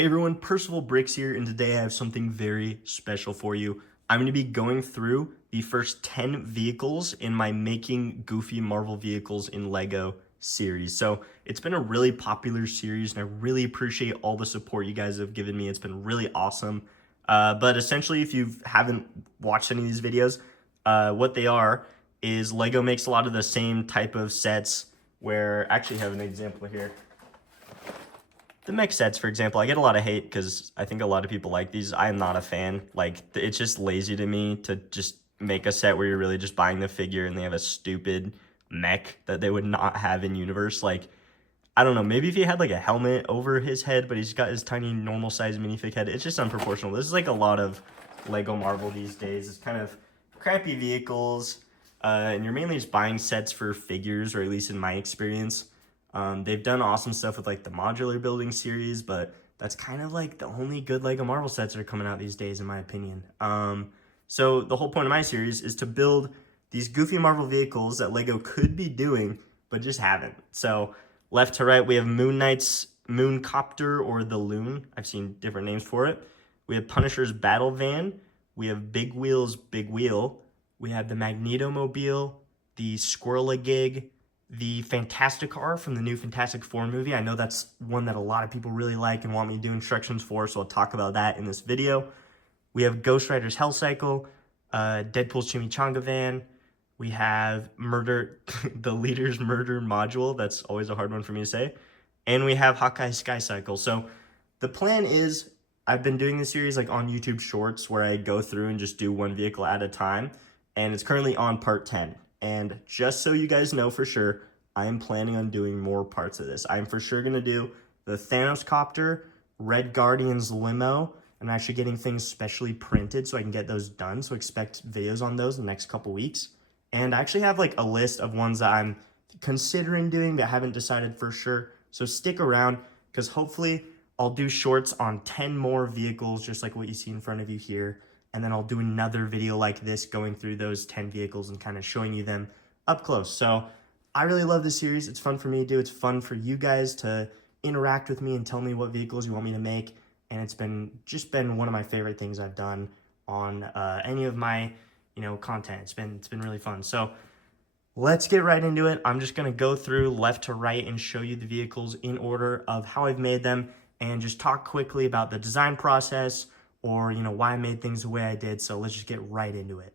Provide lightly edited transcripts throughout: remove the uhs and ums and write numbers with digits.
Hey everyone, Percival Bricks here, and today I have something very special for you. I'm going to be going through the first 10 vehicles in my Making Goofy Marvel Vehicles in Lego series. So it's been a really popular series, and I really appreciate all the support you guys have given me. It's been really awesome. But essentially, if you haven't watched any of these videos, what they are is Lego makes a lot of the same type of sets where, actually I have an example here. The mech sets, for example, I get a lot of hate because I think a lot of people like these. I am not a fan. Like, it's just lazy to me to just make a set where you're really just buying the figure and they have a stupid mech that they would not have in universe. Like, I don't know, maybe if he had like a helmet over his head, but he's got his tiny normal size minifig head, it's just unproportional. This is like a lot of Lego Marvel these days. It's kind of crappy vehicles, and you're mainly just buying sets for figures, or at least in my experience. They've done awesome stuff with like the modular building series, but that's kind of like the only good Lego Marvel sets that are coming out these days, in my opinion. So the whole point of my series is to build these goofy Marvel vehicles that Lego could be doing, but just haven't. So left to right, we have Moonlight's Mooncopter, or the Loon. I've seen different names for it. We have Punisher's Battle Van. We have Big Wheel's Big Wheel. We have the Magnetomobile, the Squirrel gig, the Fantastic Car from the new Fantastic Four movie. I know that's one that a lot of people really like and want me to do instructions for, so I'll talk about that in this video. We have Ghost Rider's Hell Cycle, Deadpool's Chimichanga Van. We have the Leader's Murder Module. That's always a hard one for me to say. And we have Hawkeye's Sky Cycle. So the plan is, I've been doing this series like on YouTube Shorts where I go through and just do one vehicle at a time. And it's currently on part 10. And just so you guys know for sure, I am planning on doing more parts of this. I'm for sure going to do the Thanos Copter, Red Guardian's Limo. I'm actually getting things specially printed so I can get those done. So expect videos on those in the next couple weeks. And I actually have like a list of ones that I'm considering doing but haven't decided for sure. So stick around, because hopefully I'll do shorts on 10 more vehicles, just like what you see in front of you here. And then I'll do another video like this going through those 10 vehicles and kind of showing you them up close. So I really love this series. It's fun for me to do. It's fun for you guys to interact with me and tell me what vehicles you want me to make. And it's just been one of my favorite things I've done on any of my content. It's been really fun. So let's get right into it. I'm just going to go through left to right and show you the vehicles in order of how I've made them, and just talk quickly about the design process, or why I made things the way I did. So let's just get right into it.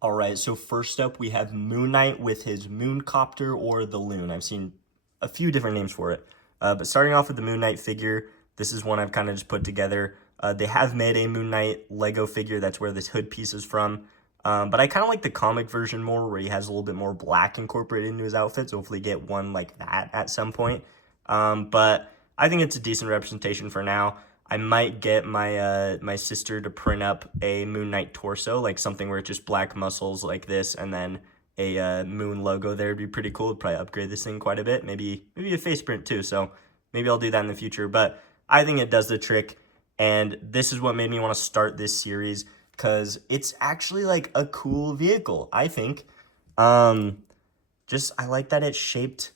All right, so first up we have Moonnight with his Mooncopter, or the Loon. I've seen a few different names for it, but starting off with the Moonnight figure, this is one I've kind of just put together. They have made a Moonnight Lego figure. That's where this hood piece is from. But I kind of like the comic version more, where he has a little bit more black incorporated into his outfit, so hopefully get one like that at some point. But I think it's a decent representation for now. I might get my my sister to print up a Moon Knight torso, like something where it's just black muscles like this, and then a moon logo there would be pretty cool. It'd probably upgrade this thing quite a bit. Maybe a face print too, so maybe I'll do that in the future. But I think it does the trick, and this is what made me want to start this series, because it's actually like a cool vehicle, I think. I like that it's shaped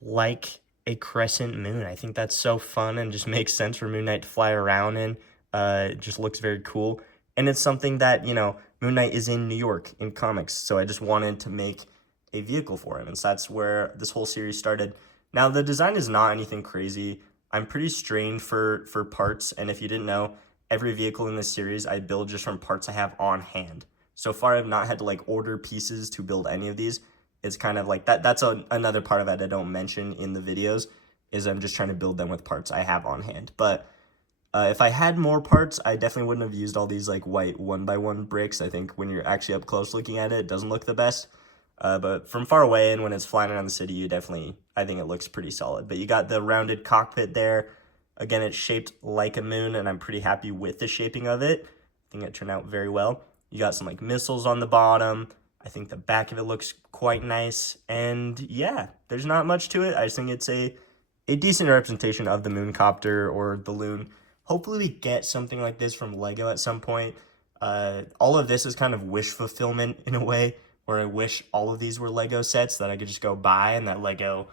like a crescent moon. I think that's so fun and just makes sense for Moon Knight to fly around in. It just looks very cool. And it's something that, Moon Knight is in New York in comics, so I just wanted to make a vehicle for him. And so that's where this whole series started. Now, the design is not anything crazy. I'm pretty strained for parts, and if you didn't know, every vehicle in this series I build just from parts I have on hand. So far, I've not had to like order pieces to build any of these. It's kind of like that's another part of it I don't mention in the videos, is I'm just trying to build them with parts I have on hand. But if I had more parts, I definitely wouldn't have used all these like white 1x1 bricks. I think when you're actually up close looking at it, it doesn't look the best. But from far away and when it's flying around the city, I think it looks pretty solid. But you got the rounded cockpit there. Again, it's shaped like a moon, and I'm pretty happy with the shaping of it. I think it turned out very well. You got some like missiles on the bottom. I think the back of it looks quite nice. And yeah, there's not much to it. I just think it's a decent representation of the Mooncopter, or the Loon. Hopefully we get something like this from Lego at some point. All of this is kind of wish fulfillment in a way, where I wish all of these were Lego sets that I could just go buy and that Lego,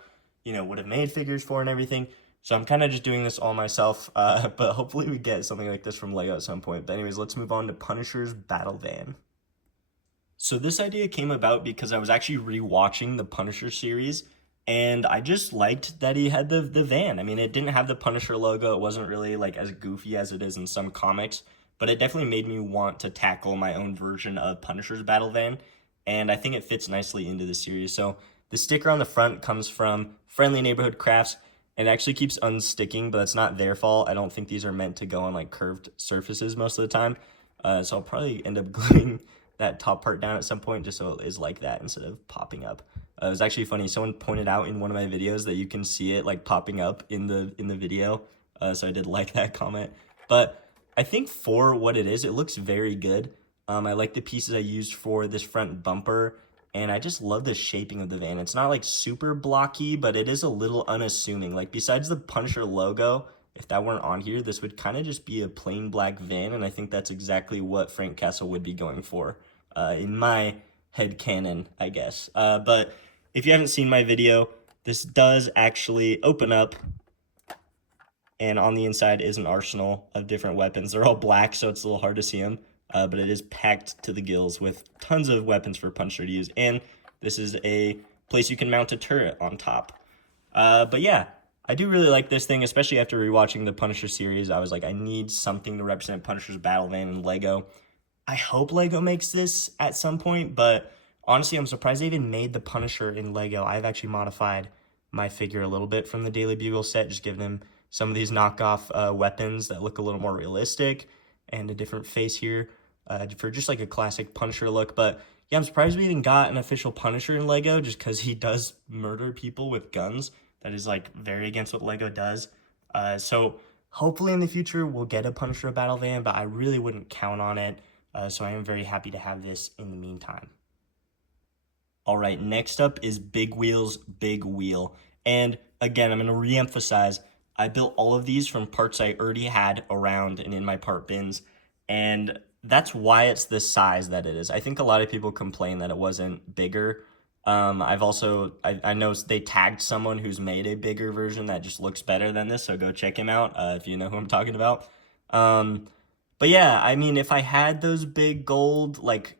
would have made figures for and everything. So I'm kind of just doing this all myself, but hopefully we get something like this from Lego at some point. But anyways, let's move on to Punisher's Battle Van. So this idea came about because I was actually rewatching the Punisher series, and I just liked that he had the van. I mean, it didn't have the Punisher logo. It wasn't really like as goofy as it is in some comics, but it definitely made me want to tackle my own version of Punisher's battle van, and I think it fits nicely into the series. So the sticker on the front comes from Friendly Neighborhood Crafts, and it actually keeps unsticking, but that's not their fault. I don't think these are meant to go on like curved surfaces most of the time. So I'll probably end up gluing that top part down at some point just so it is like that instead of popping up. It was actually funny. Someone pointed out in one of my videos that you can see it like popping up in the video. So I did like that comment. But I think for what it is, it looks very good. I like the pieces I used for this front bumper, and I just love the shaping of the van. It's not like super blocky, but it is a little unassuming. Like besides the Punisher logo, if that weren't on here, this would kind of just be a plain black van, and I think that's exactly what Frank Castle would be going for, in my head canon, I guess. But if you haven't seen my video, this does actually open up, and on the inside is an arsenal of different weapons. They're all black, so it's a little hard to see them, but it is packed to the gills with tons of weapons for Punisher to use, and this is a place you can mount a turret on top. But yeah, I do really like this thing, especially after rewatching the Punisher series. I was like, I need something to represent Punisher's battle van in Lego. I hope Lego makes this at some point, but honestly, I'm surprised they even made the Punisher in Lego. I've actually modified my figure a little bit from the Daily Bugle set, just giving him some of these knockoff weapons that look a little more realistic and a different face here for just like a classic Punisher look. But yeah, I'm surprised we even got an official Punisher in Lego just because he does murder people with guns. That is like very against what Lego does. So hopefully in the future we'll get a Punisher battle van, but I really wouldn't count on it. So I am very happy to have this in the meantime. All right, next up is Big Wheel's Big Wheel. And again, I'm going to re-emphasize, I built all of these from parts I already had around and in my part bins. And that's why it's the size that it is. I think a lot of people complain that it wasn't bigger. I know they tagged someone who's made a bigger version that just looks better than this, so go check him out if you know who I'm talking about. But yeah, I mean, if I had those big gold like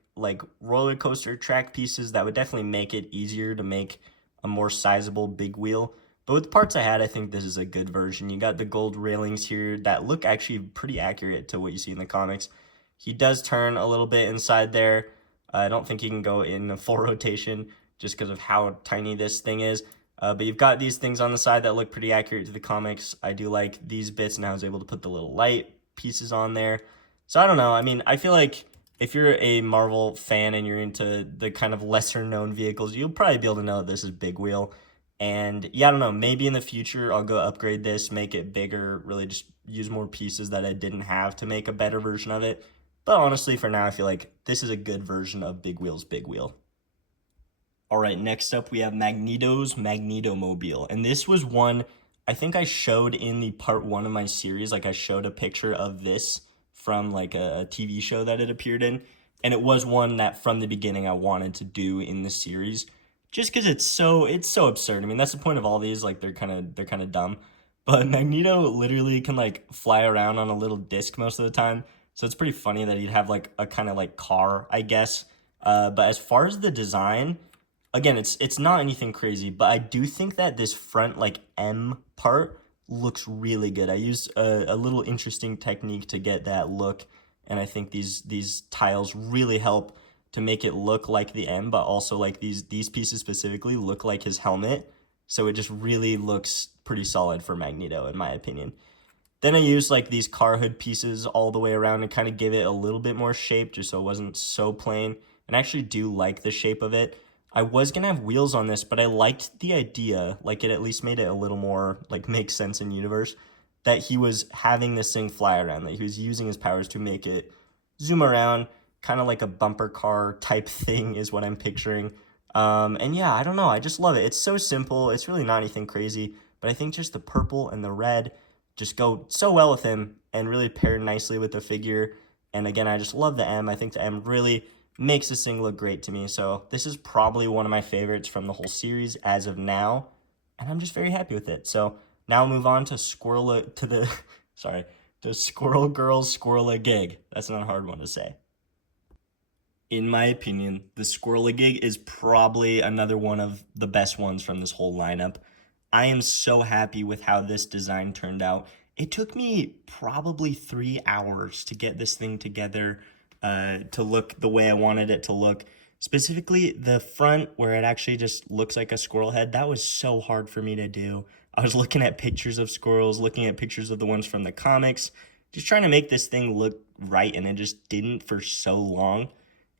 roller coaster track pieces, that would definitely make it easier to make a more sizable big wheel. But with the parts I had, I think this is a good version. You got the gold railings here that look actually pretty accurate to what you see in the comics. He does turn a little bit inside there. I don't think he can go in a full rotation just because of how tiny this thing is. But you've got these things on the side that look pretty accurate to the comics. I do like these bits, and I was able to put the little light pieces on there. So I don't know. I mean, I feel like if you're a Marvel fan and you're into the kind of lesser known vehicles, you'll probably be able to know that this is Big Wheel. And yeah, I don't know, maybe in the future I'll go upgrade this, make it bigger, really just use more pieces that I didn't have to make a better version of it. But honestly, for now, I feel like this is a good version of Big Wheel's Big Wheel. All right, next up we have Magneto's Magnetomobile. And this was one I think I showed in the part 1 of my series. Like I showed a picture of this from like a TV show that it appeared in. And it was one that from the beginning I wanted to do in the series. Just because it's so absurd. I mean, that's the point of all these. Like they're kind of dumb. But Magneto literally can like fly around on a little disc most of the time. So it's pretty funny that he'd have like a kind of like car, I guess. But as far as the design, again, it's not anything crazy, but I do think that this front like M part looks really good. I used a little interesting technique to get that look, and I think these tiles really help to make it look like the M, but also like these pieces specifically look like his helmet. So it just really looks pretty solid for Magneto, in my opinion. Then I used like these car hood pieces all the way around and kind of give it a little bit more shape just so it wasn't so plain. And I actually do like the shape of it. I was going to have wheels on this, but I liked the idea, like it at least made it a little more like make sense in universe, that he was having this thing fly around, that he was using his powers to make it zoom around, kind of like a bumper car type thing is what I'm picturing. And yeah, I don't know, I just love it. It's so simple, it's really not anything crazy, but I think just the purple and the red just go so well with him and really pair nicely with the figure. And again, I just love the M. I think the M really makes this thing look great to me. So this is probably one of my favorites from the whole series as of now, and I'm just very happy with it. So Now we'll move on to Squirrel to the sorry, to Squirrel Girl's Squirrel Gig. That's not a hard one to say. In my opinion, the Squirrel Gig is probably another one of the best ones from this whole lineup. I am so happy with how this design turned out. It took me probably 3 hours to get this thing together to look the way I wanted it to look. Specifically, the front where it actually just looks like a squirrel head, that was so hard for me to do. I was looking at pictures of squirrels, looking at pictures of the ones from the comics, just trying to make this thing look right, and it just didn't for so long.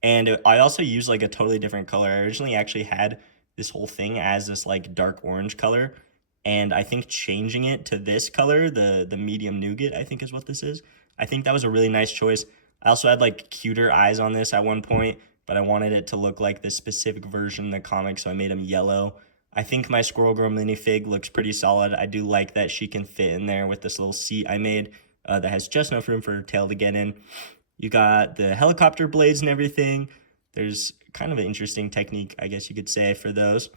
And I also used like a totally different color. I originally actually had this whole thing as this like dark orange color, and I think changing it to this color, the medium nougat, I think is what this is. I think that was a really nice choice. I also had like cuter eyes on this at one point, but I wanted it to look like this specific version in the comic, so I made them yellow. I think my Squirrel Girl minifig looks pretty solid. I do like that she can fit in there with this little seat I made that has just enough room for her tail to get in. You got the helicopter blades and everything. There's kind of an interesting technique, I guess you could say, for those.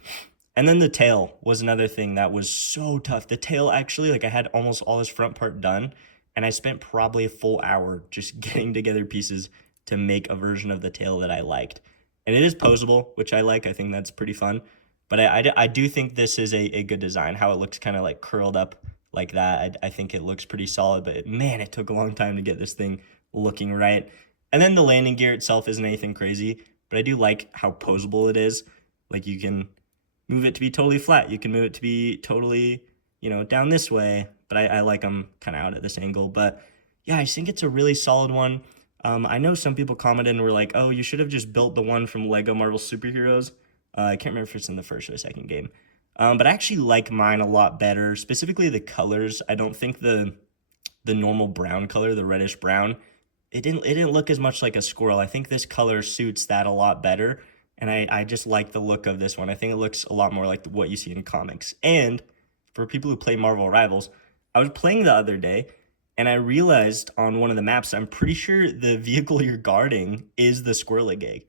And then the tail was another thing that was so tough. The tail actually, like I had almost all this front part done, and I spent probably a full hour just getting together pieces to make a version of the tail that I liked. And it is posable, which I like. I think that's pretty fun. But I do think this is a good design, how it looks kind of like curled up like that. I think it looks pretty solid, but man, it took a long time to get this thing looking right. And then the landing gear itself isn't anything crazy, but I do like how posable it is. Like you can move it to be totally flat. You can move it to be totally, down this way, but I like them kind of out at this angle. But yeah, I think it's a really solid one. I know some people commented and were like, oh, you should have just built the one from Lego Marvel Superheroes. I can't remember if it's in the first or the second game. But I actually like mine a lot better, specifically the colors. I don't think the normal brown color, the reddish brown, it didn't look as much like a squirrel. I think this color suits that a lot better, and I just like the look of this one. I think it looks a lot more like what you see in comics. And for people who play Marvel Rivals, I was playing the other day, and I realized on one of the maps, I'm pretty sure the vehicle you're guarding is the Squirrel-a-Gig.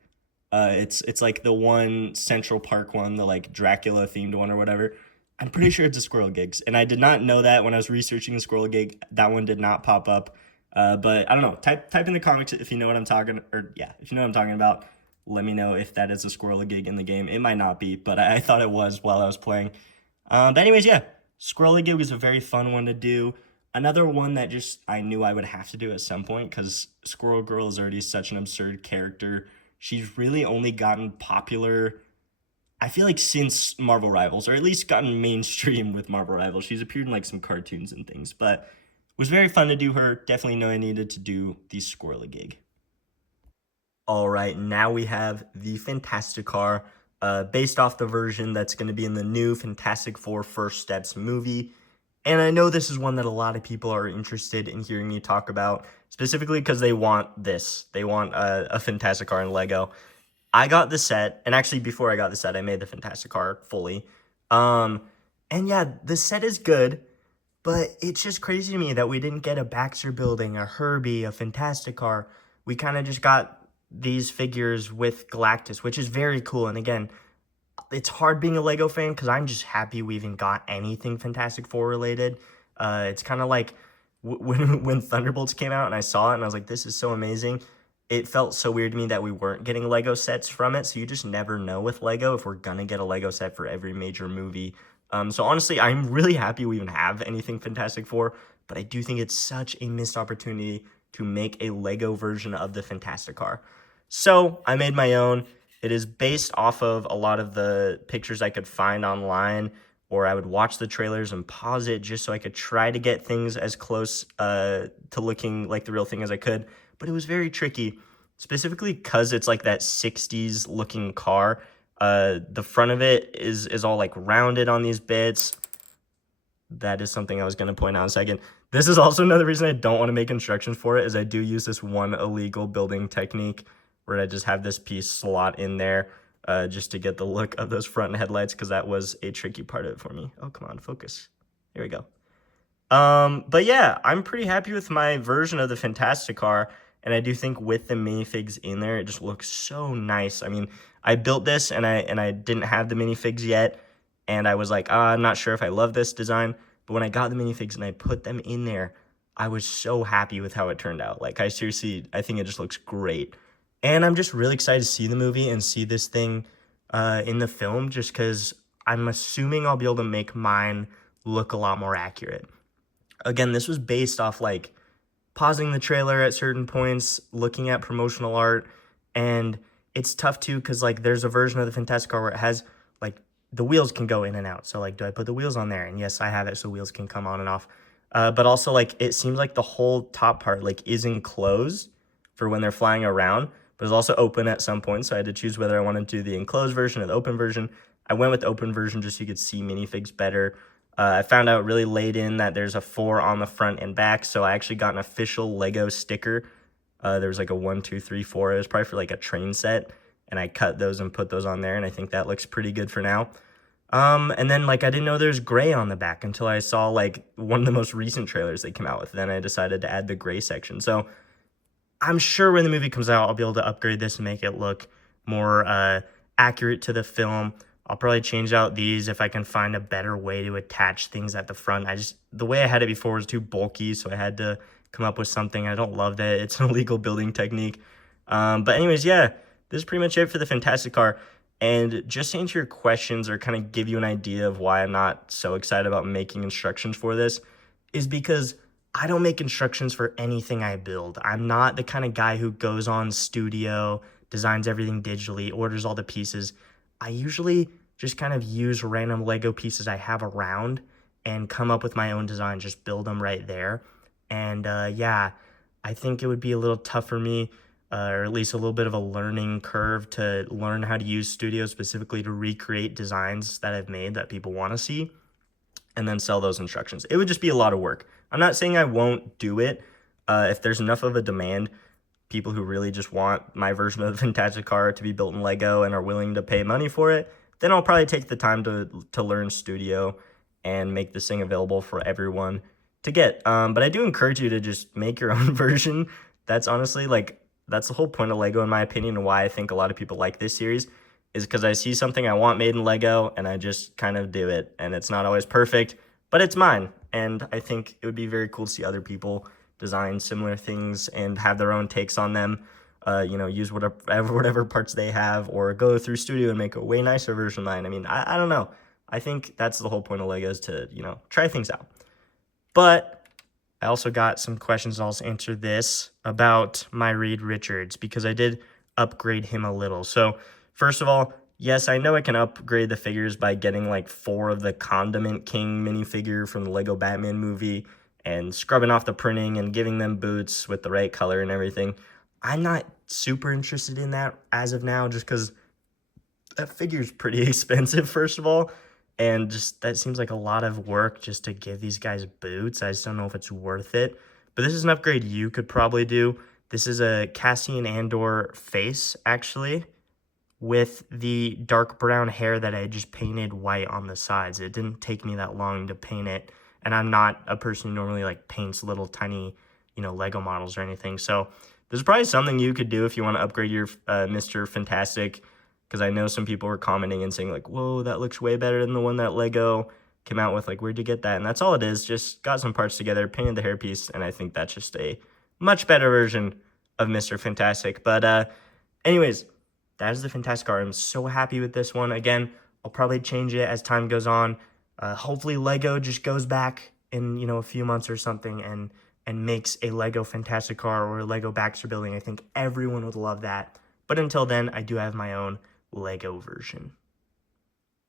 It's like the one Central Park one, the like Dracula themed one or whatever. I'm pretty sure it's a Squirrel-a-Gigs, and I did not know that when I was researching the Squirrel-a-Gig. That one did not pop up. But I don't know. Type in the comments if you know what I'm talking, or yeah, if you know what I'm talking about. Let me know if that is a Squirrel-a-Gig in the game. It might not be, but I thought it was while I was playing. But anyways, yeah, Squirrel-a-Gig was a very fun one to do. Another one that just I knew I would have to do at some point because Squirrel Girl is already such an absurd character. She's really only gotten popular, I feel like, since Marvel Rivals, or at least gotten mainstream with Marvel Rivals. She's appeared in like some cartoons and things, but it was very fun to do her. Definitely know I needed to do the Squirrel-a-Gig. All right, now we have the Fantastic Car, based off the version that's going to be in the new Fantastic Four First Steps movie. And I know this is one that a lot of people are interested in hearing me talk about, specifically because they want this. They want a Fantastic Car in Lego. I got the set, and actually before I got the set, I made the Fantastic Car fully. And yeah, the set is good, but it's just crazy to me that we didn't get a Baxter Building, a Herbie, a Fantastic Car. We kind of just got these figures with Galactus, which is very cool. And again, it's hard being a Lego fan because I'm just happy we even got anything Fantastic Four related. It's kind of like when Thunderbolts came out and I saw it and I was like, this is so amazing. It felt so weird to me that we weren't getting Lego sets from it. So you just never know with Lego if we're going to get a Lego set for every major movie. So honestly, I'm really happy we even have anything Fantastic Four, but I do think it's such a missed opportunity to make a Lego version of the Fantastic Car. So I made my own. It is based off of a lot of the pictures I could find online, or I would watch the trailers and pause it just so I could try to get things as close to looking like the real thing as I could. But it was very tricky, specifically because it's like that 60s looking car. The front of it is all like rounded on these bits. That is something I was going to point out in a second. This is also another reason I don't want to make instructions for it, is I do use this one illegal building technique where I just have this piece slot in there just to get the look of those front headlights, because that was a tricky part of it for me. Oh, come on, focus. Here we go. But yeah, I'm pretty happy with my version of the Fantastic Car, and I do think with the minifigs in there, it just looks so nice. I mean, I built this and I didn't have the minifigs yet, and I was like, I'm not sure if I love this design, But when I got the minifigs and I put them in there, I was so happy with how it turned out. Like, I think it just looks great. And I'm just really excited to see the movie and see this thing in the film, just because I'm assuming I'll be able to make mine look a lot more accurate. Again, this was based off like pausing the trailer at certain points, looking at promotional art, and it's tough too because like there's a version of the Fantastic Car where it has like the wheels can go in and out. So like, do I put the wheels on there? And yes, I have it so wheels can come on and off. But also like it seems like the whole top part like is enclosed for when they're flying around, but it's also open at some point. So I had to choose whether I wanted to do the enclosed version or the open version. I went with the open version just so you could see minifigs better. I found out really late in that there's a 4 on the front and back, so I actually got an official Lego sticker. There was like a 1, 2, 3, 4. It was probably for like a train set, and I cut those and put those on there, and I think that looks pretty good for now. And then like I didn't know there's gray on the back until I saw like one of the most recent trailers they came out with. Then I decided to add the gray section. So I'm sure when the movie comes out, I'll be able to upgrade this and make it look more accurate to the film. I'll probably change out these if I can find a better way to attach things at the front. The way I had it before was too bulky, so I had to come up with something. I don't love that. It's an illegal building technique. But anyways, yeah, this is pretty much it for the Fantastic Car. And just to answer your questions or kind of give you an idea of why I'm not so excited about making instructions for this is because I don't make instructions for anything I build. I'm not the kind of guy who goes on Studio, designs everything digitally, orders all the pieces. I usually just kind of use random Lego pieces I have around and come up with my own design, just build them right there. And yeah, I think it would be a little tough for me, or at least a little bit of a learning curve to learn how to use Studio specifically to recreate designs that I've made that people want to see and then sell those instructions. It would just be a lot of work. I'm not saying I won't do it. If there's enough of a demand, people who really just want my version of the Fantastic Car to be built in Lego and are willing to pay money for it, then I'll probably take the time to learn Studio and make this thing available for everyone to get. But I do encourage you to just make your own version. That's honestly like, that's the whole point of Lego in my opinion, and why I think a lot of people like this series is because I see something I want made in Lego and I just kind of do it. And it's not always perfect, but it's mine. And I think it would be very cool to see other people design similar things and have their own takes on them. Use whatever parts they have, or go through Studio and make a way nicer version of mine. I mean, I don't know. I think that's the whole point of Lego, is to, try things out. But I also got some questions. I'll answer this about my Reed Richards, because I did upgrade him a little. So first of all, yes, I know I can upgrade the figures by getting like 4 of the Condiment King minifigure from the Lego Batman movie and scrubbing off the printing and giving them boots with the right color and everything. I'm not super interested in that as of now, just because that figure's pretty expensive, first of all. And just that seems like a lot of work just to give these guys boots. I just don't know if it's worth it. But this is an upgrade you could probably do. This is a Cassian Andor face, actually, with the dark brown hair that I just painted white on the sides. It didn't take me that long to paint it. And I'm not a person who normally like paints little tiny, Lego models or anything. So this is probably something you could do if you want to upgrade your Mr. Fantastic, because I know some people were commenting and saying like, whoa, that looks way better than the one that Lego came out with. Like, where'd you get that? And that's all it is. Just got some parts together, painted the hairpiece, and I think that's just a much better version of Mr. Fantastic. But anyways, that is the Fantastic Car. I'm so happy with this one. Again, I'll probably change it as time goes on. Hopefully Lego just goes back in, a few months or something and makes a Lego Fantastic Car or a Lego Baxter Building. I think everyone would love that. But until then, I do have my own Lego version.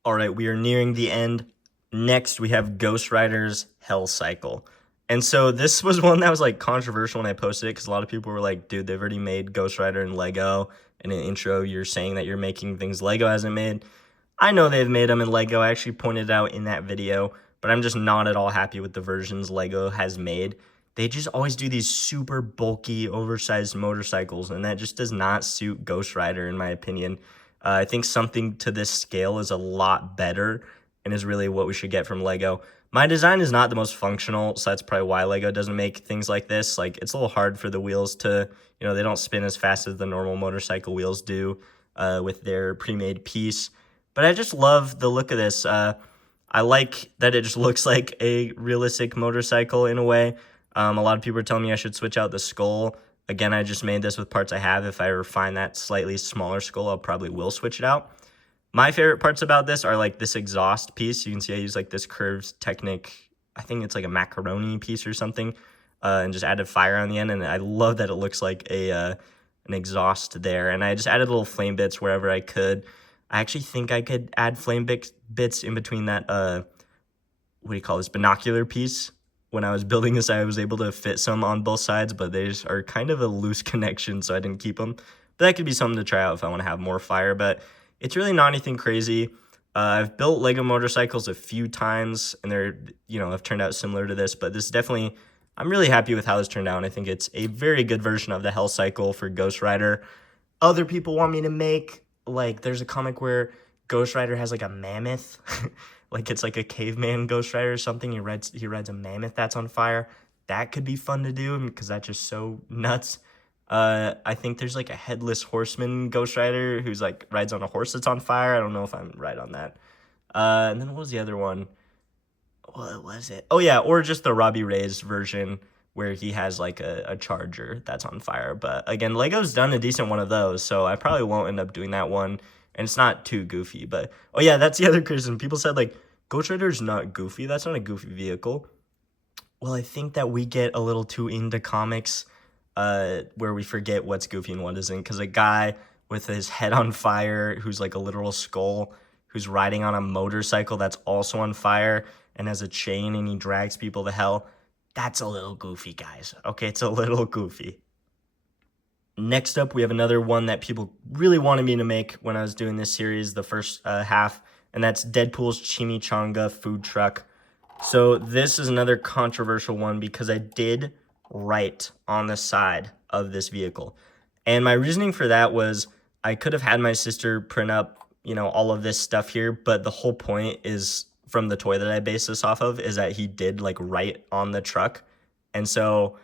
All right, we are nearing the end. Next, we have Ghost Rider's Hell Cycle. And so this was one that was like controversial when I posted it, because a lot of people were like, dude, they've already made Ghost Rider in Lego. In an intro, you're saying that you're making things Lego hasn't made. I know they've made them in Lego. I actually pointed it out in that video, but I'm just not at all happy with the versions Lego has made. They just always do these super bulky, oversized motorcycles, and that just does not suit Ghost Rider, in my opinion. I think something to this scale is a lot better and is really what we should get from Lego. My design is not the most functional, so that's probably why Lego doesn't make things like this. Like, it's a little hard for the wheels to, they don't spin as fast as the normal motorcycle wheels do with their pre-made piece. But I just love the look of this. I like that it just looks like a realistic motorcycle in a way. A lot of people are telling me I should switch out the skull. Again, I just made this with parts I have. If I ever find that slightly smaller skull, I'll probably will switch it out. My favorite parts about this are like this exhaust piece. You can see I use like this curved Technic, I think it's like a macaroni piece or something, and just added fire on the end. And I love that it looks like a an exhaust there. And I just added little flame bits wherever I could. I actually think I could add flame bits in between that, what do you call this, binocular piece. When I was building this, I was able to fit some on both sides, but they just are kind of a loose connection, so I didn't keep them. But that could be something to try out if I want to have more fire, but it's really not anything crazy. I've built Lego motorcycles a few times, and they're, have turned out similar to this, but this definitely, I'm really happy with how this turned out, and I think it's a very good version of the Hell Cycle for Ghost Rider. Other people want me to make, like, there's a comic where Ghost Rider has, like, a mammoth. Like, it's like a caveman Ghost Rider or something. He rides a mammoth that's on fire. That could be fun to do because that's just so nuts. I think there's like a headless horseman Ghost Rider who's like rides on a horse that's on fire. I don't know if I'm right on that. And then what was the other one? What was it? Oh yeah, or just the Robbie Reyes version where he has like a charger that's on fire. But again, Lego's done a decent one of those, so I probably won't end up doing that one. And it's not too goofy, but oh yeah, that's the other criticism. People said like Ghost Rider's not goofy. That's not a goofy vehicle. Well, I think that we get a little too into comics where we forget what's goofy and what isn't. Because a guy with his head on fire, who's like a literal skull, who's riding on a motorcycle that's also on fire and has a chain and he drags people to hell, that's a little goofy, guys. Okay, it's a little goofy. Next up, we have another one that people really wanted me to make when I was doing this series, the first half, and that's Deadpool's Chimichanga food truck. So this is another controversial one because I did write on the side of this vehicle. And my reasoning for that was I could have had my sister print up, all of this stuff here, but the whole point is from the toy that I based this off of is that he did like write on the truck. And so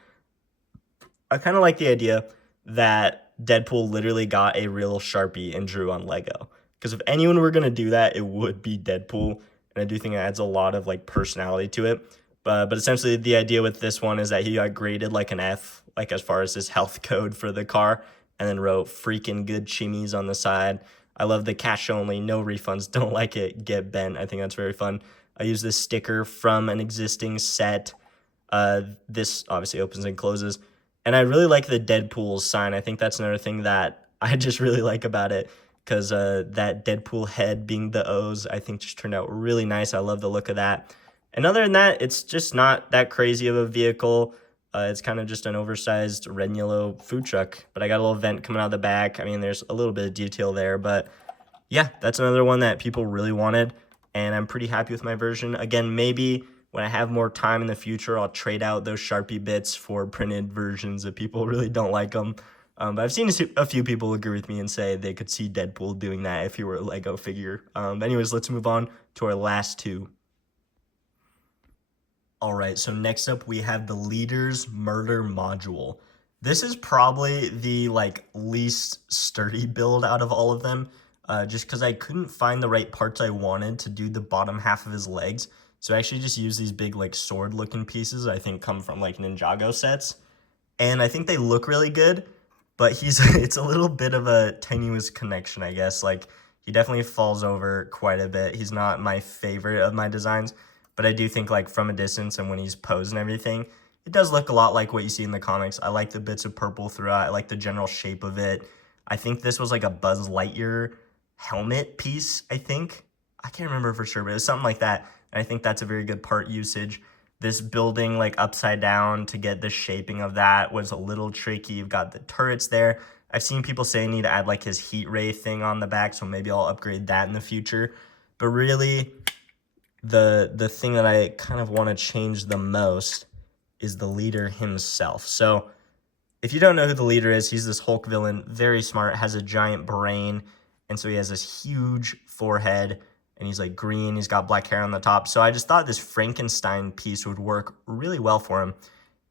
I kind of like the idea that Deadpool literally got a real Sharpie and drew on Lego. Because if anyone were going to do that, it would be Deadpool. And I do think it adds a lot of like personality to it. But essentially the idea with this one is that he got graded like an F, like as far as his health code for the car, and then wrote freaking good chimmies on the side. I love the cash only, no refunds, don't like it, get bent. I think that's very fun. I use this sticker from an existing set. This obviously opens and closes. And I really like the Deadpool sign. I think that's another thing that I just really like about it because that Deadpool head being the O's, I think just turned out really nice. I love the look of that. And other than that, it's just not that crazy of a vehicle. It's kind of just an oversized red and yellow food truck. But I got a little vent coming out of the back. I mean, there's a little bit of detail there. But yeah, that's another one that people really wanted. And I'm pretty happy with my version. Again, maybe when I have more time in the future, I'll trade out those Sharpie bits for printed versions if people really don't like them. But I've seen a few people agree with me and say they could see Deadpool doing that if he were a Lego figure. But anyways, let's move on to our last two. All right, so next up we have the Leader's Murder Module. This is probably the least sturdy build out of all of them, just because I couldn't find the right parts I wanted to do the bottom half of his legs. So I actually just use these big sword looking pieces I think come from Ninjago sets. And I think they look really good, but it's a little bit of a tenuous connection, I guess. He definitely falls over quite a bit. He's not my favorite of my designs, but I do think from a distance and when he's posed and everything, it does look a lot like what you see in the comics. I like the bits of purple throughout. I like the general shape of it. I think this was a Buzz Lightyear helmet piece, I think. I can't remember for sure, but it was something like that. And I think that's a very good part usage. This building upside down to get the shaping of that was a little tricky. You've got the turrets there. I've seen people say you need to add his heat ray thing on the back, so maybe I'll upgrade that in the future. But really, the thing that I kind of want to change the most is the leader himself. So if you don't know who the leader is, he's this Hulk villain, very smart, has a giant brain, and so he has this huge forehead, and he's green, he's got black hair on the top. So I just thought this Frankenstein piece would work really well for him.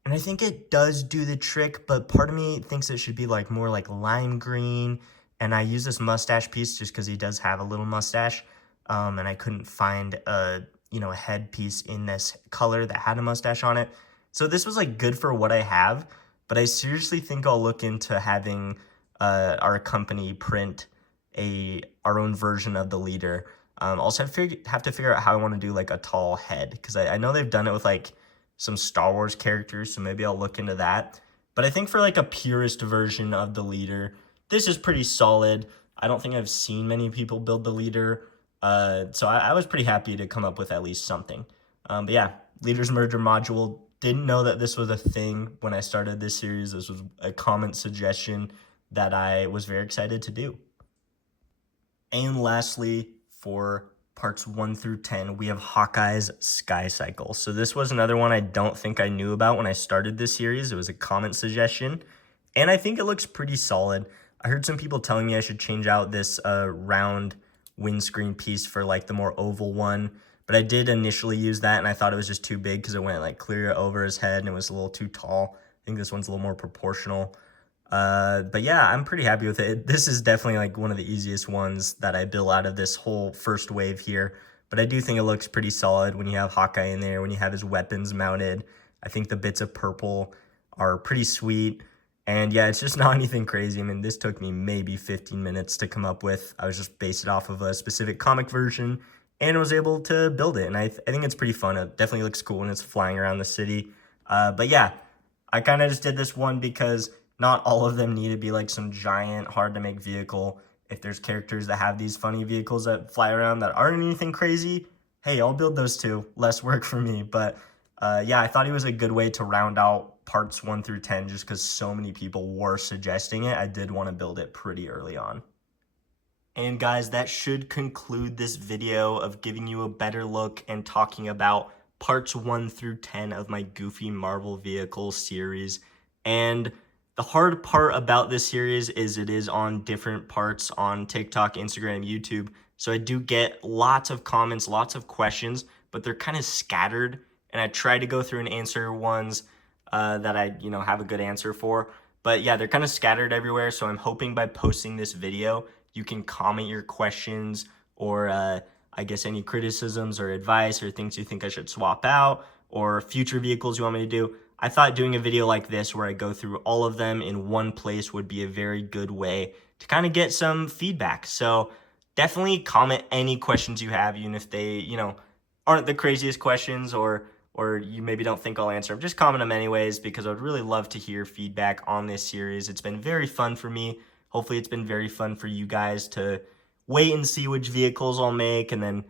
And I think it does do the trick, but part of me thinks it should be more lime green. And I use this mustache piece just because he does have a little mustache. And I couldn't find a a headpiece in this color that had a mustache on it. So this was like good for what I have, but I seriously think I'll look into having our company print our own version of the leader. Also have to figure out how I want to do like a tall head, because I know they've done it with like some Star Wars characters, so maybe I'll look into that. But I think for like a purist version of the leader, this is pretty solid. I don't think I've seen many people build the leader, so I was pretty happy to come up with at least something. But yeah, leaders merger module. Didn't know that this was a thing when I started this series. This was a comment suggestion that I was very excited to do. And lastly, for parts 1 through 10, we have Hawkeye's Sky Cycle. So this was another one I don't think I knew about when I started this series. It was a comment suggestion, and I think it looks pretty solid. I heard some people telling me I should change out this round windscreen piece for like the more oval one, but I did initially use that, and I thought it was just too big because it went like clear over his head and it was a little too tall. I think this one's a little more proportional. But yeah, I'm pretty happy with it. This is definitely like one of the easiest ones that I built out of this whole first wave here. But I do think it looks pretty solid when you have Hawkeye in there, when you have his weapons mounted. I think the bits of purple are pretty sweet. And yeah, it's just not anything crazy. I mean, this took me maybe 15 minutes to come up with. I was just based it off of a specific comic version and was able to build it. And I think it's pretty fun. It definitely looks cool when it's flying around the city. But yeah, I kind of just did this one because not all of them need to be like some giant, hard to make vehicle. If there's characters that have these funny vehicles that fly around that aren't anything crazy, hey, I'll build those too. Less work for me. But yeah, I thought it was a good way to round out parts 1 through 10 just because so many people were suggesting it. I did want to build it pretty early on. And guys, that should conclude this video of giving you a better look and talking about parts 1 through 10 of my Goofy Marvel Vehicle series. And the hard part about this series is it is on different parts on TikTok, Instagram, YouTube. So I do get lots of comments, lots of questions, but they're kind of scattered. And I try to go through and answer ones that I, have a good answer for. But yeah, they're kind of scattered everywhere. So I'm hoping by posting this video, you can comment your questions or I guess any criticisms or advice or things you think I should swap out or future vehicles you want me to do. I thought doing a video like this where I go through all of them in one place would be a very good way to kind of get some feedback. So definitely comment any questions you have, even if they, aren't the craziest questions or you maybe don't think I'll answer them. Just comment them anyways, because I would really love to hear feedback on this series. It's been very fun for me. Hopefully it's been very fun for you guys to wait and see which vehicles I'll make and then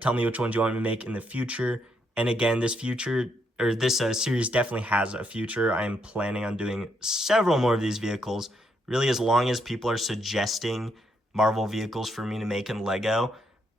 tell me which ones you want me to make in the future. And again, this series definitely has a future. I am planning on doing several more of these vehicles, really as long as people are suggesting Marvel vehicles for me to make in Lego.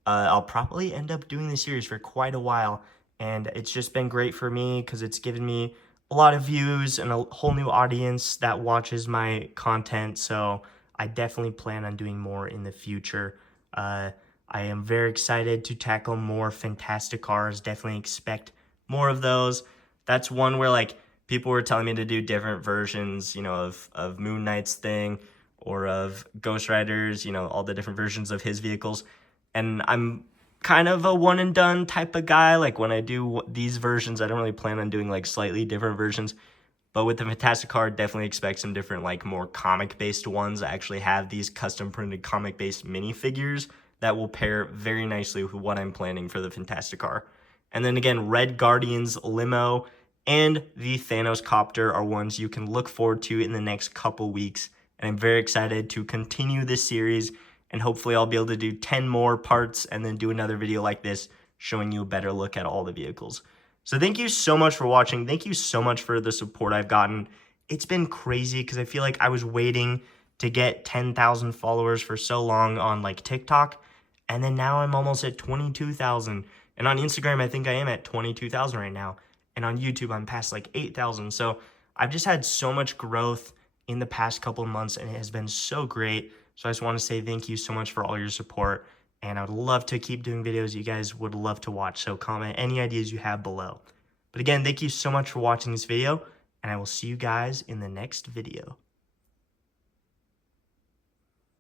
I'll probably end up doing this series for quite a while, and it's just been great for me because it's given me a lot of views and a whole new audience that watches my content, so I definitely plan on doing more in the future. I am very excited to tackle more Fantastic Cars. Definitely expect more of those. That's one where like people were telling me to do different versions, of Moonlight's thing or of Ghost Rider's, all the different versions of his vehicles. And I'm kind of a one and done type of guy. Like when I do these versions, I don't really plan on doing like slightly different versions. But with the Fantastic Car, definitely expect some different, like more comic-based ones. I actually have these custom-printed comic-based minifigures that will pair very nicely with what I'm planning for the Fantastic Car. And then again, Red Guardian's limo and the Thanos copter are ones you can look forward to in the next couple weeks. And I'm very excited to continue this series. And hopefully I'll be able to do 10 more parts and then do another video like this showing you a better look at all the vehicles. So thank you so much for watching. Thank you so much for the support I've gotten. It's been crazy because I feel like I was waiting to get 10,000 followers for so long on like TikTok. And then now I'm almost at 22,000. And on Instagram, I think I am at 22,000 right now. And on YouTube, I'm past like 8,000. So I've just had so much growth in the past couple of months and it has been so great. So I just want to say thank you so much for all your support. And I would love to keep doing videos you guys would love to watch. So comment any ideas you have below. But again, thank you so much for watching this video. And I will see you guys in the next video.